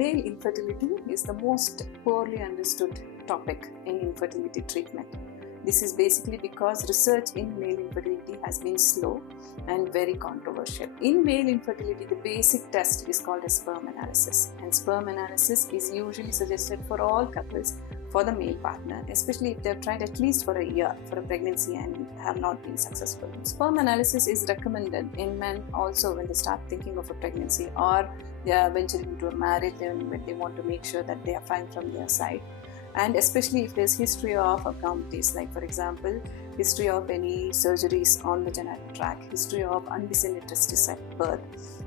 Male infertility is the most poorly understood topic in infertility treatment. This is basically because research in male infertility has been slow and very controversial. In male infertility, the basic test is called a sperm analysis, and sperm analysis is usually suggested for all couples for the male partner, especially if they have tried at least for a year for a pregnancy and have not been successful. Sperm analysis is recommended in men also when they start thinking of a pregnancy or they are venturing into a marriage and when they want to make sure that they are fine from their side. And especially if there's history of abnormalities, like for example, history of any surgeries on the genital tract, history of undescended testes at birth,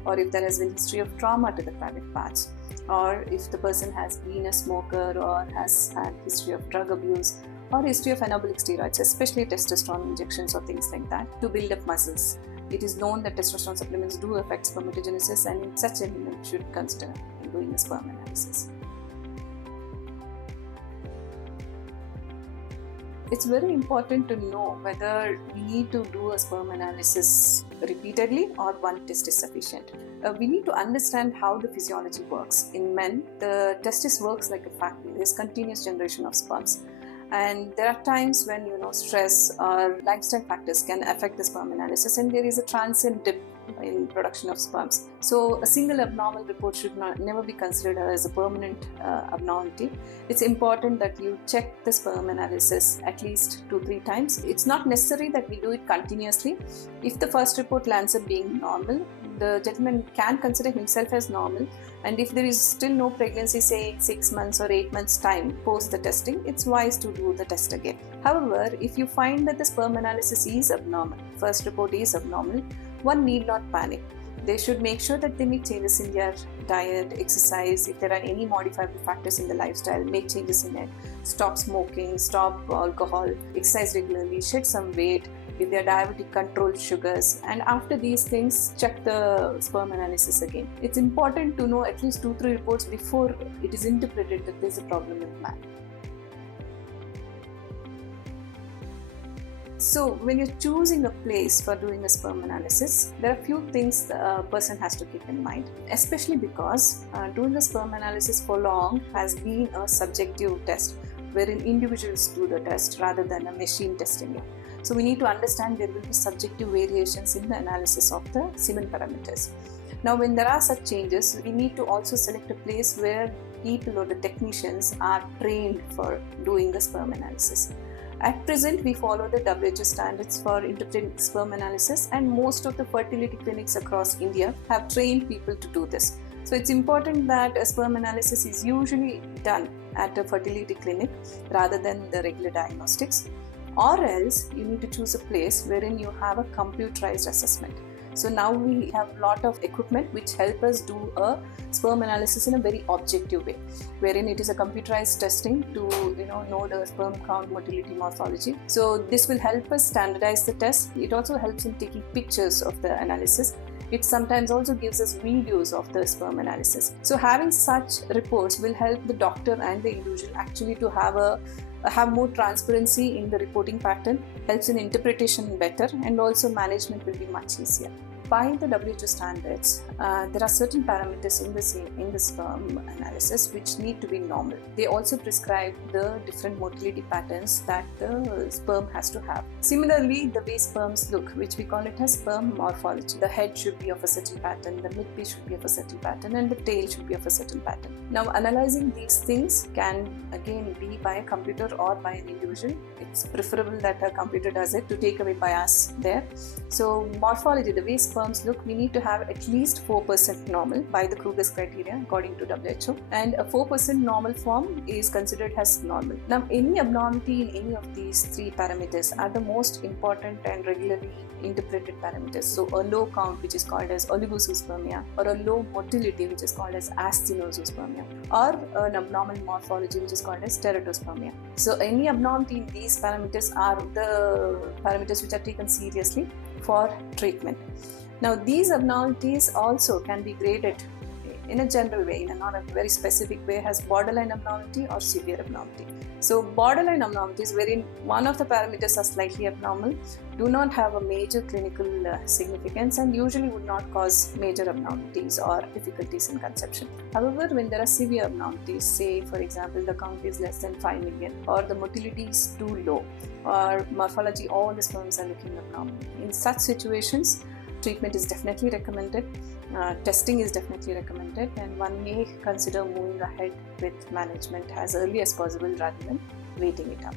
or if there has been history of trauma to the private parts, or if the person has been a smoker or has had history of drug abuse or history of anabolic steroids, especially testosterone injections or things like that, to build up muscles. It is known that testosterone supplements do affect spermatogenesis, and in such a woman should consider doing a sperm analysis. It's very important to know whether we need to do a sperm analysis repeatedly or one test is sufficient. We need to understand how the physiology works. In men, the testis works like a factory. There's continuous generation of sperms. And there are times when stress or lifestyle factors can affect the sperm analysis, and there is a transient dip in production of sperms. So a single abnormal report should never be considered as a permanent abnormality. It's important that you check the sperm analysis at least 2-3 times. It's not necessary that we do it continuously. If the first report lands up being normal, the gentleman can consider himself as normal, and if there is still no pregnancy, say 6 months or 8 months time post the testing, it's wise to do the test again. However, if you find that the sperm analysis is abnormal, first report is abnormal, one need not panic. They should make sure that they make changes in their diet, exercise. If there are any modifiable factors in the lifestyle, make changes in it. Stop smoking, stop alcohol, exercise regularly, shed some weight. If they are diabetic, control sugars, and after these things, check the sperm analysis again. It's important to know at least 2-3 reports before it is interpreted that there's a problem with man. So when you're choosing a place for doing a sperm analysis, there are few things the person has to keep in mind, especially because doing a sperm analysis for long has been a subjective test wherein individuals do the test rather than a machine testing it. So we need to understand there will be subjective variations in the analysis of the semen parameters. Now when there are such changes, we need to also select a place where people or the technicians are trained for doing the sperm analysis. At present, we follow the WHO standards for interpreting sperm analysis, and most of the fertility clinics across India have trained people to do this. So it's important that a sperm analysis is usually done at a fertility clinic rather than the regular diagnostics, or else you need to choose a place wherein you have a computerized assessment. So now we have a lot of equipment which help us do a sperm analysis in a very objective way, wherein it is a computerized testing to know the sperm count, motility, morphology. So this will help us standardize the test. It also helps in taking pictures of the analysis. It sometimes also gives us videos of the sperm analysis. So having such reports will help the doctor and the individual actually to have more transparency in the reporting pattern, helps in interpretation better, and also management will be much easier. By the WHO standards, there are certain parameters in the sperm analysis which need to be normal. They also prescribe the different motility patterns that the sperm has to have. Similarly, the way sperms look, which we call it as sperm morphology. The head should be of a certain pattern, the midpiece should be of a certain pattern, and the tail should be of a certain pattern. Now, analyzing these things can again be by a computer or by an individual. It's preferable that a computer does it to take away bias there. So, morphology, the way sperms look, we need to have at least 4% normal by the Kruger's criteria according to WHO, and a 4% normal form is considered as normal. Now, any abnormality in any of these 3 parameters are the most important and regularly interpreted parameters. So, a low count, which is called as oligozoospermia, or a low motility, which is called as asthenozoospermia, or an abnormal morphology, which is called as teratospermia. So, any abnormality in these parameters are the parameters which are taken seriously for treatment. Now, these abnormalities also can be graded in a general way, in not a very specific way, as borderline abnormality or severe abnormality. So borderline abnormalities wherein one of the parameters are slightly abnormal do not have a major clinical significance and usually would not cause major abnormalities or difficulties in conception. However, when there are severe abnormalities, say for example the count is less than 5 million or the motility is too low or morphology, all the sperms are looking abnormal. In such situations, treatment is definitely recommended, testing is definitely recommended, and one may consider moving ahead with management as early as possible rather than waiting it out.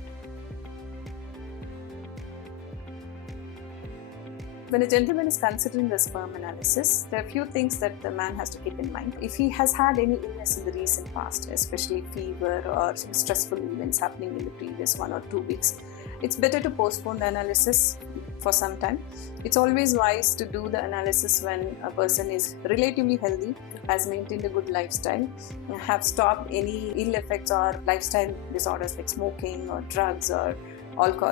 When a gentleman is considering the sperm analysis, there are a few things that the man has to keep in mind. If he has had any illness in the recent past, especially fever or some stressful events happening in the previous 1 or 2 weeks, it's better to postpone the analysis for some time. It's always wise to do the analysis when a person is relatively healthy, has maintained a good lifestyle, have stopped any ill effects or lifestyle disorders like smoking or drugs or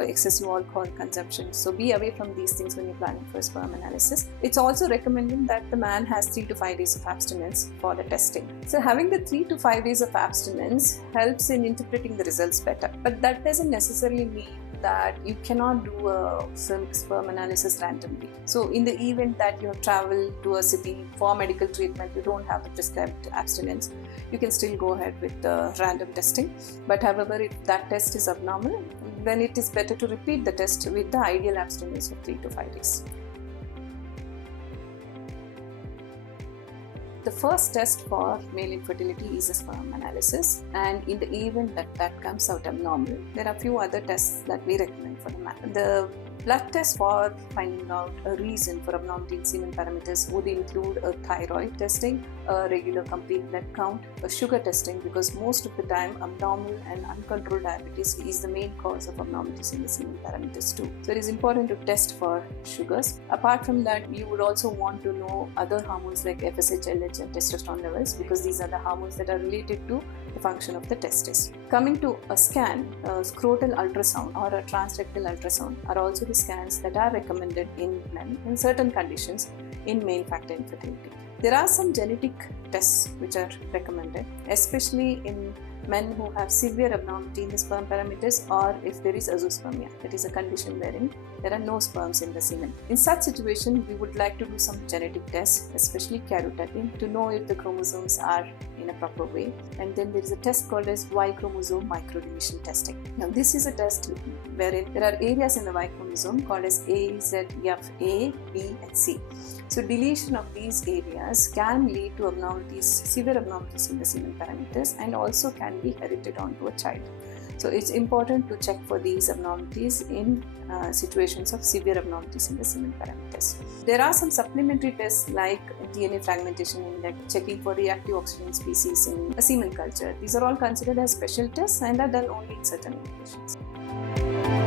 excessive alcohol consumption. So be away from these things when you're planning for sperm analysis. It's also recommended that the man has 3 to 5 days of abstinence for the testing. So having the 3 to 5 days of abstinence helps in interpreting the results better. But that doesn't necessarily mean that you cannot do a sperm analysis randomly. So in the event that you have traveled to a city for medical treatment, you don't have the prescribed abstinence, you can still go ahead with the random testing. But however, if that test is abnormal, then it is better to repeat the test with the ideal abstinence of 3 to 5 days. The first test for male infertility is a sperm analysis, and in the event that that comes out abnormal, there are a few other tests that we recommend for the man. The blood test for finding out a reason for abnormality in semen parameters would include a thyroid testing, a regular complete blood count, a sugar testing, because most of the time abnormal and uncontrolled diabetes is the main cause of abnormalities in the semen parameters too. So it is important to test for sugars. Apart from that, you would also want to know other hormones like FSH, LH and testosterone levels, because these are the hormones that are related to the function of the testis. Coming to a scan, a scrotal ultrasound or a transrectal ultrasound are also the scans that are recommended in men in certain conditions in male factor infertility. There are some genetic tests which are recommended, especially in men who have severe abnormality in the sperm parameters, or if there is azoospermia, that is a condition wherein there are no sperms in the semen. In such situation, we would like to do some genetic tests, especially karyotyping, to know if the chromosomes are in a proper way. And then there is a test called as Y chromosome microdeletion testing. Now this is a test wherein there are areas in the Y chromosome called as A, Z, F, A, B and C. So deletion of these areas can lead to abnormalities, severe abnormalities in the semen parameters, and also can be inherited onto a child. So it's important to check for these abnormalities in situations of severe abnormalities in the semen parameters. There are some supplementary tests like DNA fragmentation index, checking for reactive oxygen species in a semen culture. These are all considered as special tests and are done only in certain indications.